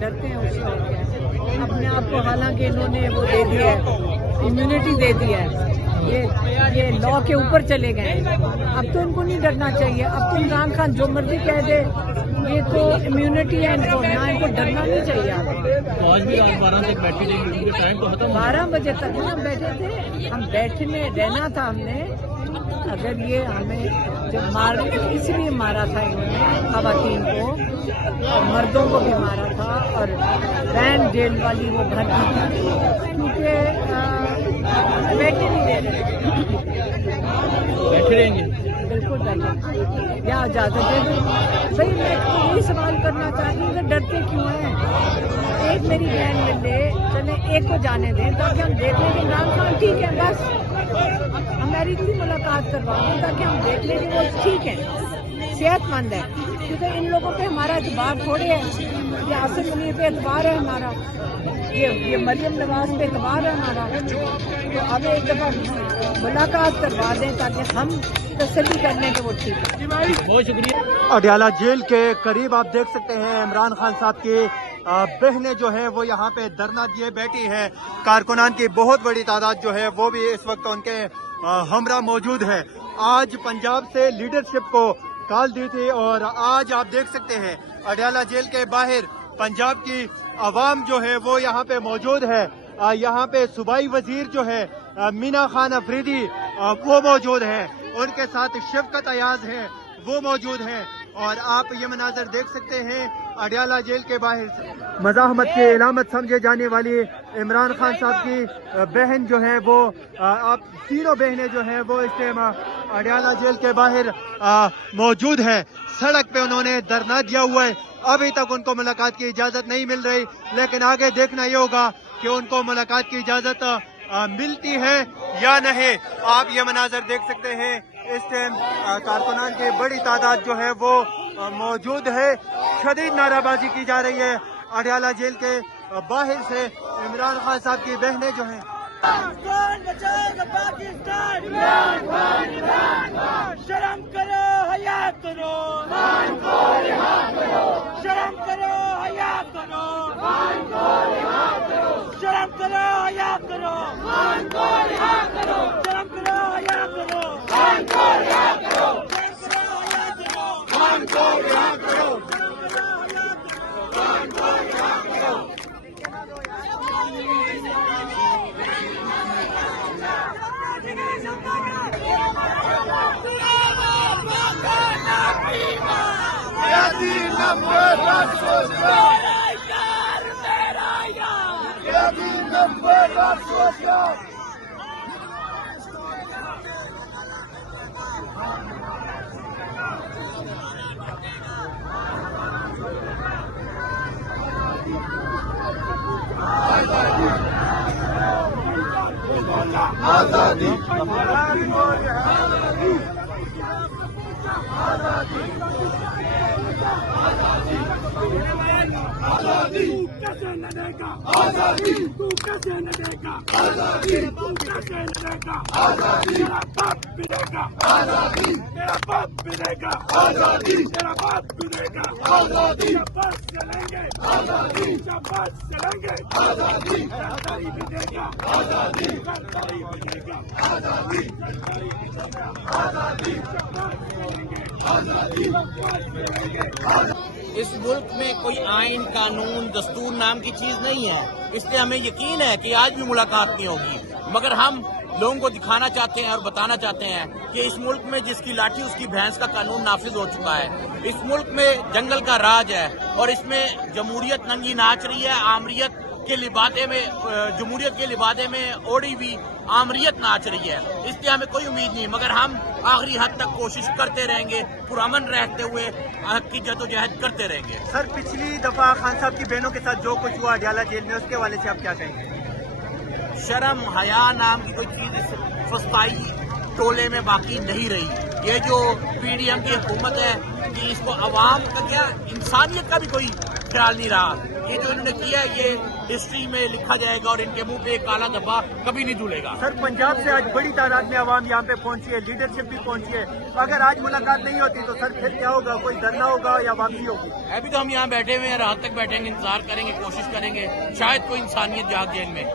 ڈرتے ہیں اس سے اور کیا ہے. اپنے آپ کو حالانکہ انہوں نے وہ دے دیا ہے, امیونٹی دے دیا ہے, یہ لا کے اوپر چلے گئے ہیں. اب تو ان کو نہیں ڈرنا چاہیے. اب تو عمران خان جو مرضی کہہ دے, یہ تو امیونٹی ہے ان کو, نہ ان کو ڈرنا نہیں چاہیے. آج بھی رات 12 تک بیٹھے رہے, ٹائم تو ختم 12 بجے تک ہم بیٹھے تھے. ہم بیٹھنے رہنا تھا ہم نے. اگر یہ ہمیں جب اس لیے مارا تھا انہوں نے خواتین کو اور مردوں کو بھی مارا تھا, اور بین جیل والی وہ بھر دی تھی کیونکہ بیٹھے نہیں دے رہے. بیٹھے رہیں گے بالکل بیٹھے یا اجازت دے دیں. بھائی میں یہی سوال کرنا چاہتی ہوں کہ ڈرتے کیوں ہیں؟ ایک میری بہن مل لے, چلے ایک کو جانے دیں تاکہ ہم دیکھ لیں کہ عمران خان ٹھیک ہے. بس ہماری بھی ملاقات کروا دیں تاکہ ہم دیکھ لیں کہ وہ ٹھیک ہے, صحت مند ہے. کیونکہ ان لوگوں پہ ہمارا اعتبار تھوڑے ہے. یہ آصف منیر پہ اعتبار ہے ہمارا, یہ مریم نواز پہ اعتبار ہے ہمارا. تو اب ایک دفعہ ملاقات کروا دیں تاکہ ہم تسلی کر لیں کہ وہ ٹھیک ہے. بہت شکریہ. اڈیالہ جیل کے قریب آپ دیکھ سکتے ہیں عمران خان صاحب کی بہنیں جو ہیں وہ یہاں پہ دھرنا دیے بیٹھی ہیں. کارکنان کی بہت بڑی تعداد جو ہے وہ بھی اس وقت ان کے ہمراہ موجود ہے. آج پنجاب سے لیڈرشپ کو کال دی تھی, اور آج آپ دیکھ سکتے ہیں اڈیالہ جیل کے باہر پنجاب کی عوام جو ہے وہ یہاں پہ موجود ہے. یہاں پہ صوبائی وزیر جو ہے مینا خان افریدی وہ موجود ہے, ان کے ساتھ شفقت ایاز ہیں وہ موجود ہیں. اور آپ یہ مناظر دیکھ سکتے ہیں اڈیالہ جیل کے باہر مزاحمت کی علامت سمجھے جانے والی عمران خان صاحب کی بہن جو ہے وہ, آپ تینوں بہنیں جو ہیں وہ اس ٹائم اڈیالہ جیل کے باہر موجود ہیں. سڑک پہ انہوں نے دھرنا دیا ہوا ہے. ابھی تک ان کو ملاقات کی اجازت نہیں مل رہی, لیکن آگے دیکھنا یہ ہوگا کہ ان کو ملاقات کی اجازت ملتی ہے یا نہیں. آپ یہ مناظر دیکھ سکتے ہیں اس ٹائم کارکنان کی بڑی تعداد جو ہے وہ موجود ہے. شدید نعرہ بازی کی جا رہی ہے اڈیالہ جیل کے باہر سے. عمران خان صاحب کی بہنیں جو ہیں شرم کرو حیا کرو, شرم کرو حیا کرو, شرم کرو حیا کرو, شرم کرو حیا کرو, آزادی کیسے نہ دے گا, آزادی تو کیسے نہ دے گا, آزادی تو کیسے نہ دے گا, آزادی تیرا باپ بھی دے گا, آزادی تیرا باپ بھی دے گا, آزادی تیرا باپ بھی دے گا, آزادی بس چلیں گے, آزادی بس چلیں گے, آزادی سرکاری بھی دے گا, آزادی سرکاری بھی دے گا, آزادی سرکاری بھی دے گا, آزادی بس چلیں گے, آزادی بس چلیں گے. اس ملک میں کوئی آئین, قانون, دستور نام کی چیز نہیں ہے. اس لیے ہمیں یقین ہے کہ آج بھی ملاقات نہیں ہوگی, مگر ہم لوگوں کو دکھانا چاہتے ہیں اور بتانا چاہتے ہیں کہ اس ملک میں جس کی لاٹھی اس کی بھینس کا قانون نافذ ہو چکا ہے. اس ملک میں جنگل کا راج ہے, اور اس میں جمہوریت ننگی ناچ رہی ہے. آمریت کے لبادے میں, جمہوریت کے لبادے میں اوڑی ہوئی آمریت ناچ رہی ہے. اس لیے ہمیں کوئی امید نہیں, مگر ہم آخری حد تک کوشش کرتے رہیں گے, پرامن رہتے ہوئے حق کی جدوجہد کرتے رہیں گے. سر, پچھلی دفعہ خان صاحب کی بہنوں کے ساتھ جو کچھ ہوا اڈیالہ جیل میں, اس کے حوالے سے آپ کیا کہیں گے؟ شرم حیا نام کی کوئی چیز اس فسطائی ٹولے میں باقی نہیں رہی. یہ جو پی ڈی ایم کی حکومت ہے کہ اس کو عوام کا کیا, انسانیت کا بھی کوئی خیال نہیں رہا. یہ جو انہوں نے کیا ہے یہ हिस्ट्री में लिखा जाएगा और इनके मुंह पे एक काला धब्बा कभी नहीं धुलेगा। सर पंजाब से आज बड़ी तादाद में आवाम यहाँ पे पहुंची है, लीडरशिप भी पहुंची है, अगर आज मुलाकात नहीं होती तो सर फिर क्या होगा, कोई धरना होगा या वापसी होगी? अभी तो हम यहाँ बैठे हुए हैं, रात तक बैठेंगे, इंतजार करेंगे, कोशिश करेंगे, शायद कोई इंसानियत जाग जाए इनमें।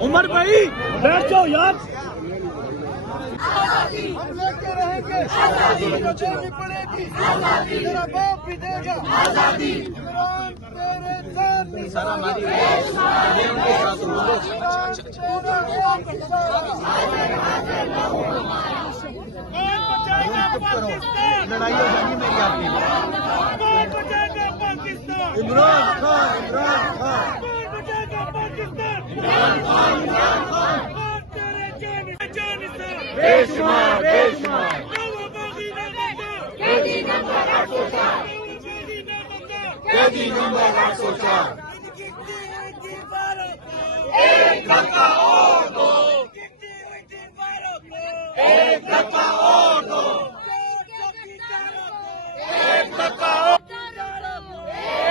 उमर भाई बैठ जाओ यार। हम लेके रहेंगे आजादी, जो देनी पड़ेगी आजादी, तेरा बाप भी देगा आजादी। इमरान तेरे जान लड़ाई हो जाएगी मेरी आपकी। इमरान खान, इमरान खान, बेशुमार बेशुमार कैदी नंबर 804। एक धक्का और दो, एक धक्का और दो, एक धक्का और,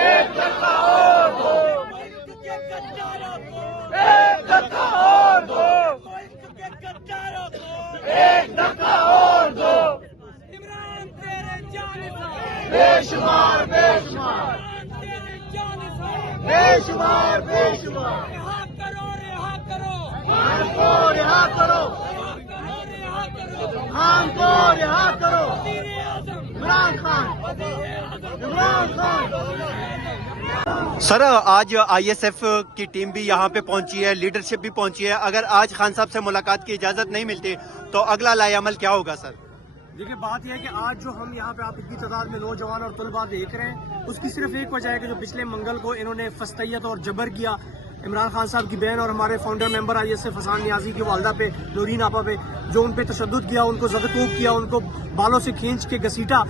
एक धक्का और दो, एक धक्का और दो, एक धक्का और दो। इमरान तेरे जानिसार, बेशुमार बेशुमार बेशुमार बेशुमार, रिहा करो, रिहा करो, खान को रिहा करो, खान को रिहा करो, इमरान खान, इमरान खान। सर आज आईएसएफ की टीम भी यहाँ पे पहुंची है, लीडरशिप भी पहुंची है, अगर आज खान साहब से मुलाकात की इजाजत नहीं मिलती तो अगला लाएअमल क्या होगा सर? देखिए बात यह है कि आज जो हम यहाँ पे आप इतनी तादाद में नौजवान और तलबा देख रहे हैं, उसकी सिर्फ एक वजह है कि जो पिछले मंगल को इन्होंने फस्तैयत और जबर किया इमरान खान साहब की बहन और हमारे founder member ISF Hassan Niazi की वालदा पे, नूरीन आपा पे, जो उन पे तशद्दुद किया, उनको ज़दकोब किया, उनको बालों से खींच के घसीटा,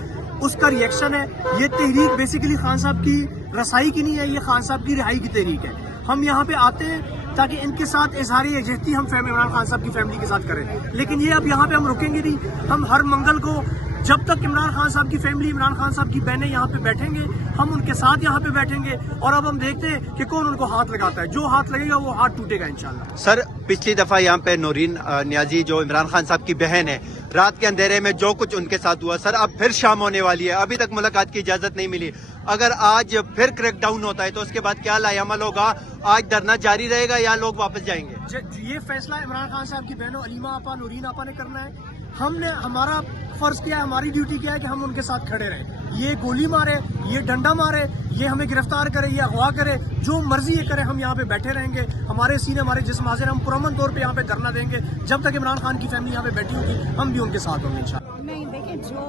उसका रिएक्शन है। ये तहरीक बेसिकली खान साहब की रसाई की नहीं है, ये खान साहब की रिहाई की तहरीक है। हम यहाँ पे आते हैं ताकि इनके साथ इजहार यकजहती हम इमरान खान साहब की फैमिली के साथ करें, लेकिन ये अब यहाँ पे हम रुकेंगे नहीं। हम हर मंगल को जब तक इमरान खान साहब की फैमिली, इमरान खान साहब की बहनें यहाँ पे बैठेंगे, हम उनके साथ यहाँ पे बैठेंगे और अब हम देखते हैं कि कौन उनको हाथ लगाता है। जो हाथ लगेगा वो हाथ टूटेगा इंशाल्लाह। सर पिछली दफा यहाँ पे नूरीन नियाजी जो इमरान खान साहब की बहन है, रात के अंधेरे में जो कुछ उनके साथ हुआ, सर अब फिर शाम होने वाली है, अभी तक मुलाकात की इजाजत नहीं मिली, अगर आज फिर क्रैकडाउन होता है तो उसके बाद क्या लाएअमल होगा? आज धरना जारी रहेगा या लोग वापस जाएंगे? ये फैसला इमरान खान साहब की बहनों अलीमा आपा, नूरीन आपा ने करना है। हमने, हमारा फर्ज किया है, हमारी ड्यूटी क्या है कि हम उनके साथ खड़े रहें। ये गोली मारे, ये डंडा मारे, ये हमें गिरफ्तार करे, ये अगवा करे, जो मर्जी ये करे, हम यहाँ पे बैठे रहेंगे। हमारे सीने, हमारे जिस्म हाजिर, हम पुरअमन तौर पे यहाँ पे धरना देंगे जब तक इमरान खान की फैमिली यहाँ पे बैठी होगी, हम भी उनके साथ होंगे इंशाल्लाह। नहीं देखिए, जो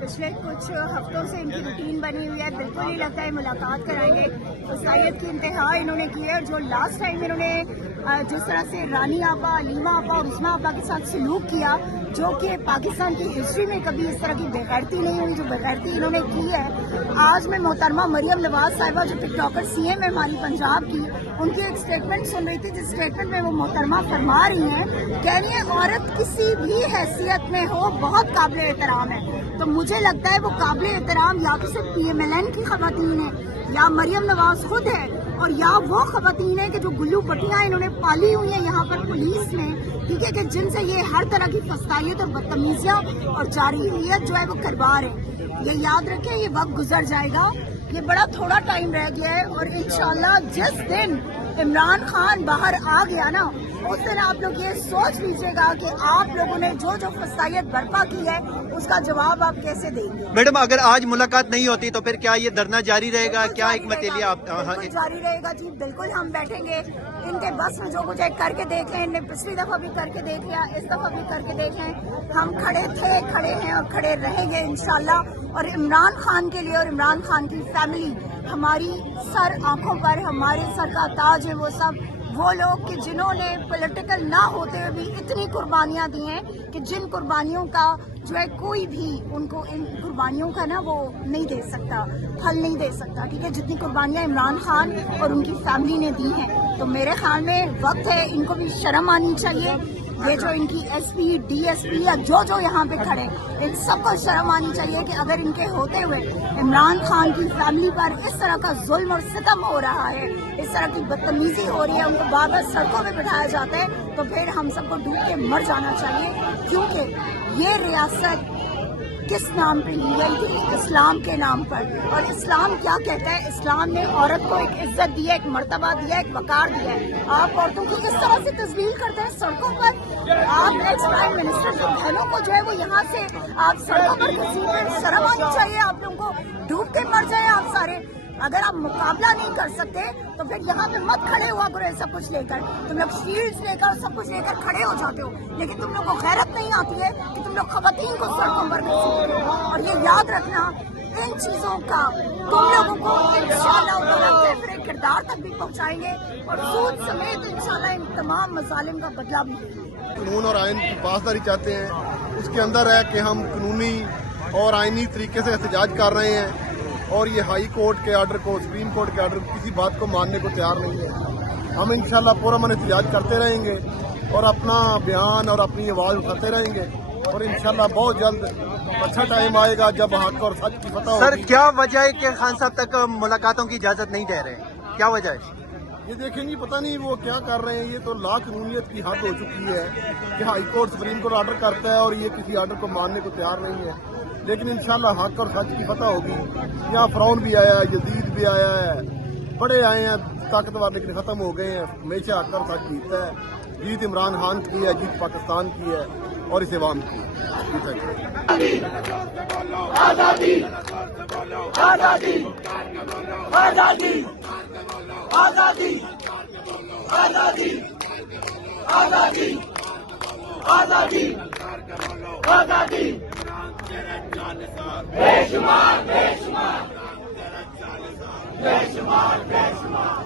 पिछले कुछ हफ्तों से इनकी रूटीन बनी हुई है, बिल्कुल नहीं लगता है मुलाकात कराएंगे। वसायत की इंतहा इन्होंने की है, और जो लास्ट टाइम इन्होंने जिस तरह से रानी आपा, अलीमा आपा और उस्मा आपा के साथ सलूक किया, जो कि पाकिस्तान की हिस्ट्री में कभी इस तरह की बेगैरती नहीं हुई, जो बेगैरती इन्होंने की है। आज मैं मोहतरमा मरियम नवाज साहिबा, जो टिकटॉकर सीएम है हमारी पंजाब की, उनकी एक स्टेटमेंट सुन रही थी, जिस स्टेटमेंट में वो मोहतरमा फरमा रही हैं, कह रही है औरत किसी भी हैसियत में हो बहुत काबिल एहतराम है। तो मुझे लगता है वो काबिल एहतराम या तो सिर्फ PMLN की खवातीन है, या मरियम नवाज खुद है, और या वो खवातीन है कि जो गुल्लू पट्टियां इन्होंने पाली हुई हैं यहाँ पर पुलिस ने, ठीक है, कि जिनसे ये हर तरह की फस्तायत और बदतमीजियां और जारहियत जो है वो करवा रहे हैं। ये याद रखें, ये वक्त गुजर जाएगा, ये बड़ा थोड़ा टाइम रह गया है, और इंशाल्लाह जिस दिन इमरान खान बाहर आ गया ना, उस दिन आप लोग ये सोच लीजिएगा कि आप लोगों ने जो जो फसाइयत बर्पा की है उसका जवाब आप कैसे देंगे। मैडम, अगर आज मुलाकात नहीं होती तो फिर क्या ये धरना जारी रहेगा? क्या एक मतलिया आप? बिल्कुल जारी रहेगा जी, बिल्कुल हम बैठेंगे। इनके बस में जो कुछ है करके देख लें, इनने पिछली दफा भी करके देख लिया, इस दफा भी करके देख लें। हम खड़े थे, खड़े हैं और खड़े रहेंगे इंशाल्लाह। और इमरान खान के लिए और इमरान खान की फैमिली हमारी सर आंखों पर, हमारे सर का ताज है। वो सब वो लोग कि जिन्होंने पॉलिटिकल ना होते हुए भी इतनी कुर्बानियां दी हैं कि जिन कुर्बानियों का जो है कोई भी उनको इन कुर्बानियों का ना वो नहीं दे सकता, फल नहीं दे सकता। ठीक है, जितनी कुर्बानियां इमरान खान और उनकी फैमिली ने दी हैं, तो मेरे ख्याल में वक्त है इनको भी शर्म आनी चाहिए। ये जो इनकी एसपी, डीएसपी या जो जो यहाँ पे खड़े, इन सबको शर्म आनी चाहिए कि अगर इनके होते हुए इमरान खान की फैमिली पर इस तरह का जुल्म और सितम हो रहा है, इस तरह की बदतमीजी हो रही है, उनको बार बार सड़कों पे बिठाया जाता है, तो फिर हम सबको डूब के मर जाना चाहिए। क्योंकि ये रियासत किस नाम पे ली गई थी? इस्लाम के नाम पर। और इस्लाम क्या कहता है? इस्लाम ने औरत को एक इज्जत दी है, एक मर्तबा दिया है, एक वकार दिया है। आप औरतों की इस तरह से तस्लील करते हैं सड़कों पर। आप एक्स प्राइम मिनिस्टर की बहनों को जो है वो यहाँ से आप सड़कों पर किसी पर शर्म आनी चाहिए। आप लोगों को डूब के मर जाए आप सारे। अगर आप मुकाबला नहीं कर सकते तो फिर यहाँ पे मत खड़े हुआ करो सब कुछ लेकर। तुम लोग शील्ड्स लेकर सब कुछ लेकर खड़े हो जाते हो, लेकिन तुम लोग को गैरत नहीं आती है कि तुम लोग खवातीन को सड़कों पर घसीटते हो। और ये याद रखना, इन चीजों का तुम लोगों को इंशाल्लाह फिर किरदार तक भी पहुँचाएंगे और सूद समेत इंशाल्लाह इन तमाम मजालिम का बदला भी लेंगे। कानून और आइन की पासदारी चाहते हैं, उसके अंदर है कि हम कानूनी और आइनी तरीके से एहतजाज कर रहे हैं और ये हाई कोर्ट के आर्डर को, सुप्रीम कोर्ट के आर्डर को किसी बात को मानने को तैयार नहीं है। हम इंशाल्लाह पूरा मन एहतजाज करते रहेंगे और अपना बयान और अपनी आवाज़ उठाते रहेंगे और इंशाल्लाह बहुत जल्द अच्छा टाइम आएगा जब हक और सच की फतह होगी। सर, क्या वजह है कि खान साहब तक मुलाकातों की इजाजत नहीं दे रहे? क्या वजह है? ये देखेंगे, पता नहीं वो क्या कर रहे हैं। ये तो ला कानूनियत की हद हो चुकी है कि high court, supreme court order करता है और ये किसी आर्डर को मानने को तैयार नहीं है। लेकिन इंशाल्लाह हक और सच की फतह होगी। यहाँ फरौन भी आया है, यजीद भी आया है, बड़े आए हैं ताकतवर, लेकिन खत्म हो गए हैं। हमेशा हक और सच जीतता है। जीत इमरान खान की है, जीत पाकिस्तान की है और इस अवाम की आजादी। बेशुमार बेशुमार बेशुमार बेशुमार।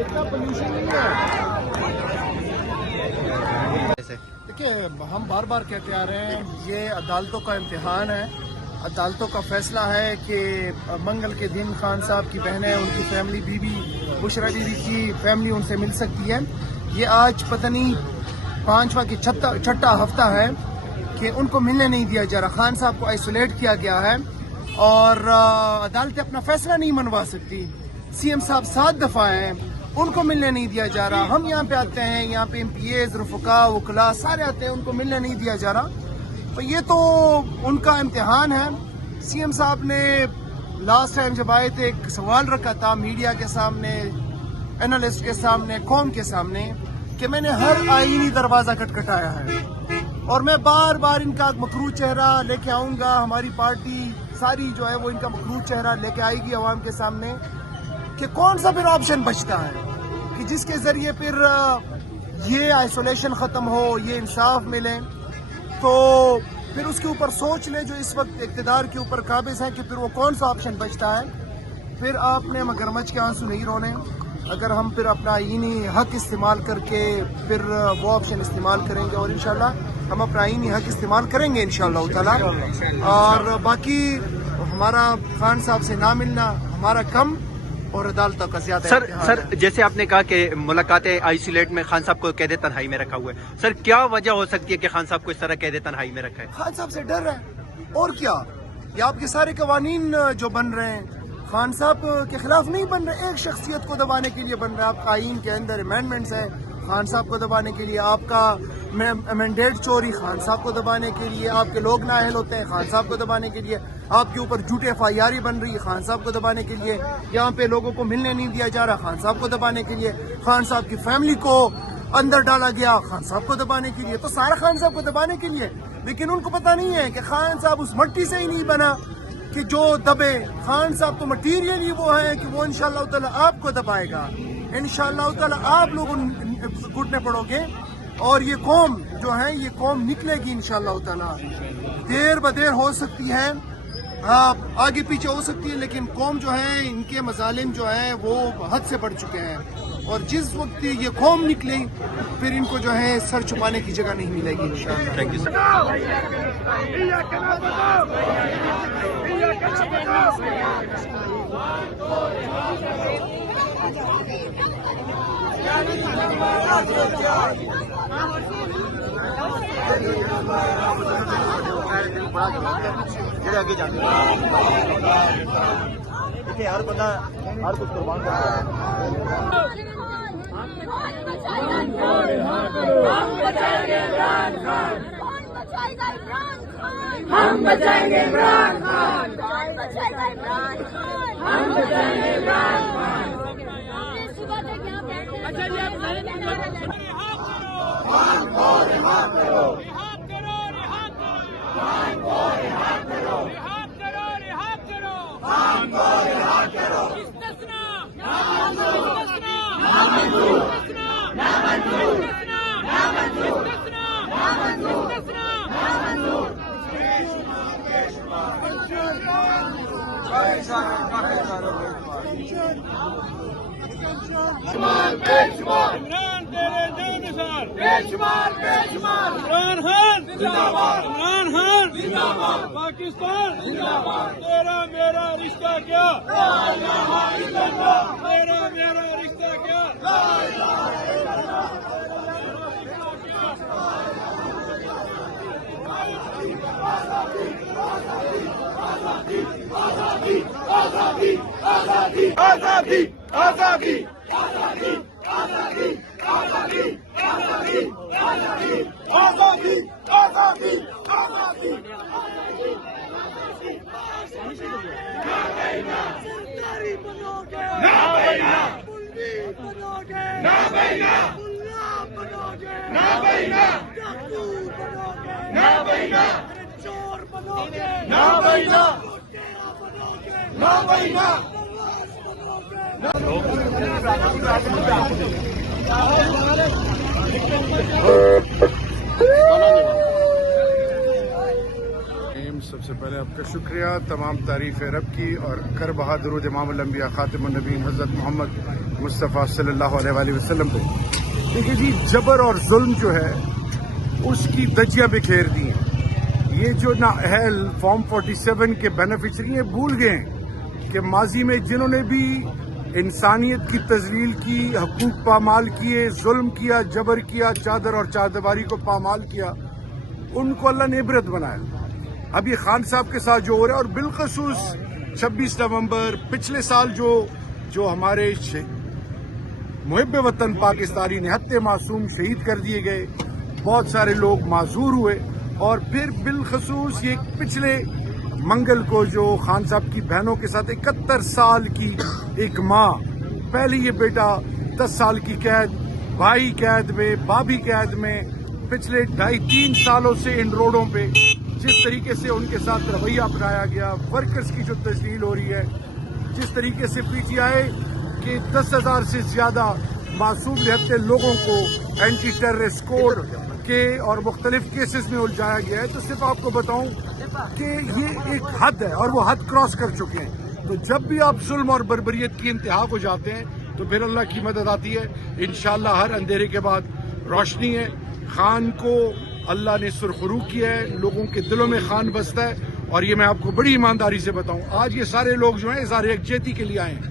इतना पोल्यूशन नहीं है। देखिए, हम बार बार कहते आ रहे हैं, ये अदालतों का इम्तिहान है। अदालतों का फैसला है कि मंगल के दिन खान साहब की बहनें, उनकी फैमिली, बीबी बुशरा बीबी की फैमिली उनसे मिल सकती है। ये आज पता नहीं 5वां की छठा हफ्ता है कि उनको मिलने नहीं दिया जा रहा। खान साहब को आइसोलेट किया गया है और अदालतें अपना फैसला नहीं मनवा सकती। सीएम साहब 7 दफा हैं, उनको मिलने नहीं दिया जा रहा। हम यहाँ पे आते हैं, यहाँ पे MPAs, रफका, वकला सारे आते हैं, उनको मिलने नहीं दिया जा रहा। तो ये तो उनका इम्तिहान है। सीएम साहब ने लास्ट टाइम जब आए थे एक सवाल रखा था मीडिया के सामने, एनालिस्ट के सामने, कौम के सामने, कि मैंने हर आईनी दरवाजा खटखटाया है और मैं बार बार इनका मकरूज चेहरा लेके आऊंगा। हमारी पार्टी सारी जो है वो इनका मकरूज चेहरा लेके आएगी अवाम के सामने कि कौन सा फिर ऑप्शन बचता है कि जिसके जरिए फिर ये आइसोलेशन खत्म हो, ये इंसाफ मिले। तो फिर उसके ऊपर सोच ले जो इस वक्त इक़्तिदार के ऊपर काबिज है कि फिर वो कौन सा ऑप्शन बचता है। फिर आपने मगरमच्छ के आंसू नहीं रोने। अगर हम फिर अपना आईनी हक इस्तेमाल करके फिर वो ऑप्शन इस्तेमाल करेंगे और इंशाल्लाह हम अपना आईनी हक इस्तेमाल करेंगे इंशाल्लाह ताला। और बाकी हमारा खान साहब से ना मिलना हमारा कम और अदालतों का ज्यादा। सर, जैसे आपने कहा कि मुलाकातें आइसोलेट में खान साहब को कैद तन्हाई में रखा हुआ है, सर क्या वजह हो सकती है कि खान साहब को इस तरह कैद तन्हाई में रखा है? खान साहब से डर है और क्या। ये आपके सारे कवानीन जो बन रहे हैं खान साहब के खिलाफ नहीं बन रहे, एक शख्सियत को दबाने के लिए बन रहे हैं। आपका आइन के अंदर अमेंडमेंट्स है, خان صاحب کو دبانے کے لیے، آپ کا مینڈیٹ چوری خان صاحب کو دبانے کے لیے، آپ کے لوگ نااہل ہوتے ہیں خان صاحب کو دبانے کے لیے، آپ کے اوپر جھوٹے FIR بن رہی ہے خان صاحب کو دبانے کے لیے، یہاں پہ لوگوں کو ملنے نہیں دیا جا رہا خان صاحب کو دبانے کے لیے، خان صاحب کی فیملی کو اندر ڈالا گیا خان صاحب کو دبانے کے لیے، تو سارا خان صاحب کو دبانے کے لیے. لیکن ان کو پتہ نہیں ہے کہ خان صاحب اس مٹی سے ہی نہیں بنا کہ جو دبے. خان صاحب تو مٹیریل ہی وہ ہے کہ وہ انشاءاللہ تعالی آپ کو دبائے گا، انشاءاللہ تعالی آپ لوگ گھٹنے پڑو گے اور یہ قوم جو ہے یہ قوم نکلے گی انشاءاللہ تعالی. دیر بدیر ہو سکتی ہے، آگے پیچھے ہو سکتی ہے، لیکن قوم جو ہے ان کے مظالم جو ہیں وہ حد سے بڑھ چکے ہیں، اور جس وقت یہ قوم نکلے پھر ان کو جو ہے سر چھپانے کی جگہ نہیں ملے گی انشاءاللہ. Thank you sir. آگے جاتے ہر بندہ ہر کچھ قربان کرتا ہے. ہم بچائیں گے عمران خان، ہم بچائیں گے عمران خان، ہم بچائیں گے عمران خان. عمران تیرے جانشار، بے شمار عمران خان زندہ باد، عمران خان زندہ باد، پاکستان زندہ باد. تیرا میرا رشتہ کیا، لا الہ الا اللہ. تیرا میرا رشتہ کیا، لا الہ الا اللہ. آزادی آزادی آزادی آزادی آزادی آزادی آزادی آزادی آزادی آزادی آزادی آزادی آزادی. سرکاری بنو گے، نابینا بنو گے، نابینا بنو گے، نابینا ڈاکو بنو گے، نابینا چور بنو گے، نابینا بنو گے، نابینا سب سے پہلے آپ کا شکریہ، تمام تعریف رب کی، اور کر بہادر امام الانبیاء خاتم النبیین حضرت محمد مصطفیٰ صلی اللہ علیہ وآلہ وسلم پہ. دیکھیے جی، جبر اور ظلم جو ہے اس کی دجیاں بکھیر دی ہیں. یہ جو نااہل فارم 47 کے بینیفیشری ہیں بھول گئے ہیں کہ ماضی میں جنہوں نے بھی انسانیت کی تذلیل کی، حقوق پامال کیے، ظلم کیا، جبر کیا، چادر اور چادرباری کو پامال کیا، ان کو اللہ نے عبرت بنایا. اب یہ خان صاحب کے ساتھ جو ہو رہا ہے، اور بالخصوص 26 نومبر پچھلے سال جو ہمارے محب وطن پاکستانی نہتے معصوم شہید کر دیے گئے، بہت سارے لوگ معذور ہوئے، اور پھر بالخصوص یہ پچھلے منگل کو جو خان صاحب کی بہنوں کے ساتھ 71 سال کی ایک ماں، پہلے یہ بیٹا 10 سال کی قید، بھائی قید میں، بھابھی قید میں، پچھلے 2.5-3 سالوں سے ان روڈوں پہ جس طریقے سے ان کے ساتھ رویہ اپنایا گیا، ورکرز کی جو تذلیل ہو رہی ہے، جس طریقے سے PTI کے 10,000 سے زیادہ معصوم رہتے لوگوں کو اینٹی ٹیررسٹ کوڈ کے اور مختلف کیسز میں الجھایا گیا ہے، تو صرف آپ کو بتاؤں کہ یہ ایک حد ہے اور وہ حد کراس کر چکے ہیں. تو جب بھی آپ ظلم اور بربریت کی انتہا کو جاتے ہیں تو پھر اللہ کی مدد آتی ہے. انشاءاللہ ہر اندھیرے کے بعد روشنی ہے. خان کو اللہ نے سرخرو کیا ہے، لوگوں کے دلوں میں خان بستا ہے. اور یہ میں آپ کو بڑی ایمانداری سے بتاؤں، آج یہ سارے لوگ جو ہیں اظہار یکجہتی کے لیے آئے ہیں.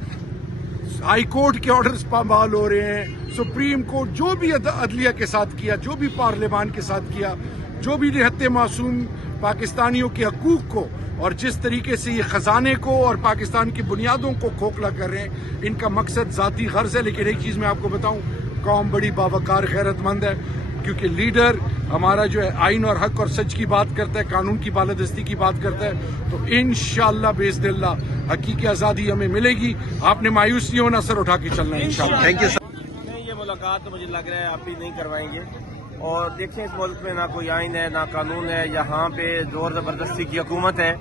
ہائی کورٹ کے آرڈرز پامال ہو رہے ہیں، سپریم کورٹ جو بھی عدلیہ کے ساتھ کیا، جو بھی پارلیمان کے ساتھ کیا، جو بھی نہتے معصوم پاکستانیوں کے حقوق کو، اور جس طریقے سے یہ خزانے کو اور پاکستان کی بنیادوں کو کھوکھلا کر رہے ہیں، ان کا مقصد ذاتی غرض ہے. لیکن ایک چیز میں آپ کو بتاؤں، कौम बड़ी बावकार खैरतमंद है, क्योंकि लीडर हमारा जो है आइन और हक और सच की बात करता है, कानून की बालादस्ती की बात करता है। तो इंशाअल्लाह बेइज़्निल्लाह हकीकी आज़ादी हमें मिलेगी। आपने मायूस नहीं होना, सर उठा के चलना है इंशाअल्लाह। Thank you sir. नहीं, ये मुलाकात तो मुझे लग रहा है आप भी नहीं करवाएंगे। और देखिए इस मुल्क में ना कोई आइन है ना कानून है, यहाँ पे जोर ज़बरदस्ती की हुकूमत है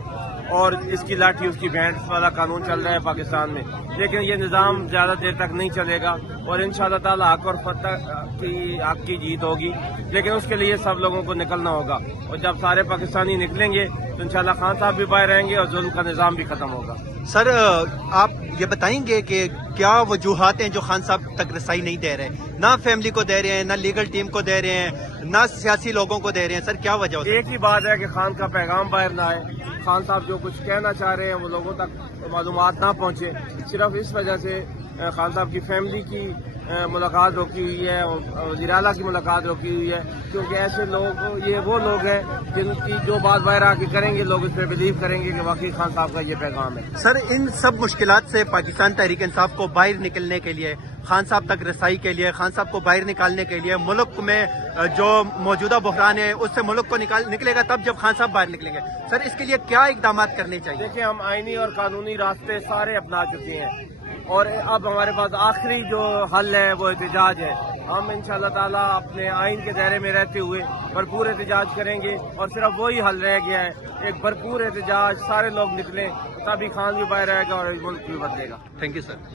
और इसकी लाठी उसकी भेंट वाला कानून चल रहा है पाकिस्तान में। लेकिन ये निज़ाम ज़्यादा देर तक नहीं चलेगा और इंशाअल्लाह ताला हक और फतह की जीत होगी। लेकिन उसके लिए सब लोगों को निकलना होगा और जब सारे पाकिस्तानी निकलेंगे तो इंशाअल्लाह खान साहब भी बाहर रहेंगे और जुल्म का निज़ाम भी खत्म होगा। सर आप ये बताएंगे कि क्या वजूहात हैं जो खान साहब तक रसाई नहीं दे रहे, ना फैमिली को दे रहे हैं, ना लीगल टीम को दे रहे हैं, ना सियासी लोगों को दे रहे हैं? सर क्या वजह हो सकती है? एक ही बात है कि खान का पैगाम बाहर ना आए, खान साहब जो कुछ कहना चाह रहे हैं वो लोगों तक मालूमात ना पहुंचे। सिर्फ इस वजह से खान साहब की फैमिली की मुलाकात रोकी हुई है और वज़ीर आला की मुलाकात रोकी हुई है, क्योंकि ऐसे लोग ये वो लोग हैं जिनकी जो बात बाहर आके करेंगे लोग इस पर बिलीव करेंगे कि वाकई खान साहब का ये पैगाम है। सर इन सब मुश्किलात से पाकिस्तान तहरीक इंसाफ को बाहर निकलने के लिए, खान साहब तक रसाई के लिए, खान साहब को बाहर निकालने के लिए, मुल्क में जो मौजूदा बहरान है उससे मुल्क को निकलेगा तब जब खान साहब बाहर निकलेंगे। सर इसके लिए क्या इकदाम करने चाहिए? देखिए हम आईनी और कानूनी रास्ते सारे अपना चुके हैं और अब हमारे पास आखिरी जो हल है वो एहतजाज है। हम इंशाअल्लाह ताला अपने आइन के दायरे में रहते हुए भरपूर एहतजाज करेंगे और सिर्फ वही हल रह गया है, एक भरपूर एहतजाज, सारे लोग निकलें तभी खान भी बाहर आएगा और मुल्क भी बदलेगा। Thank you sir.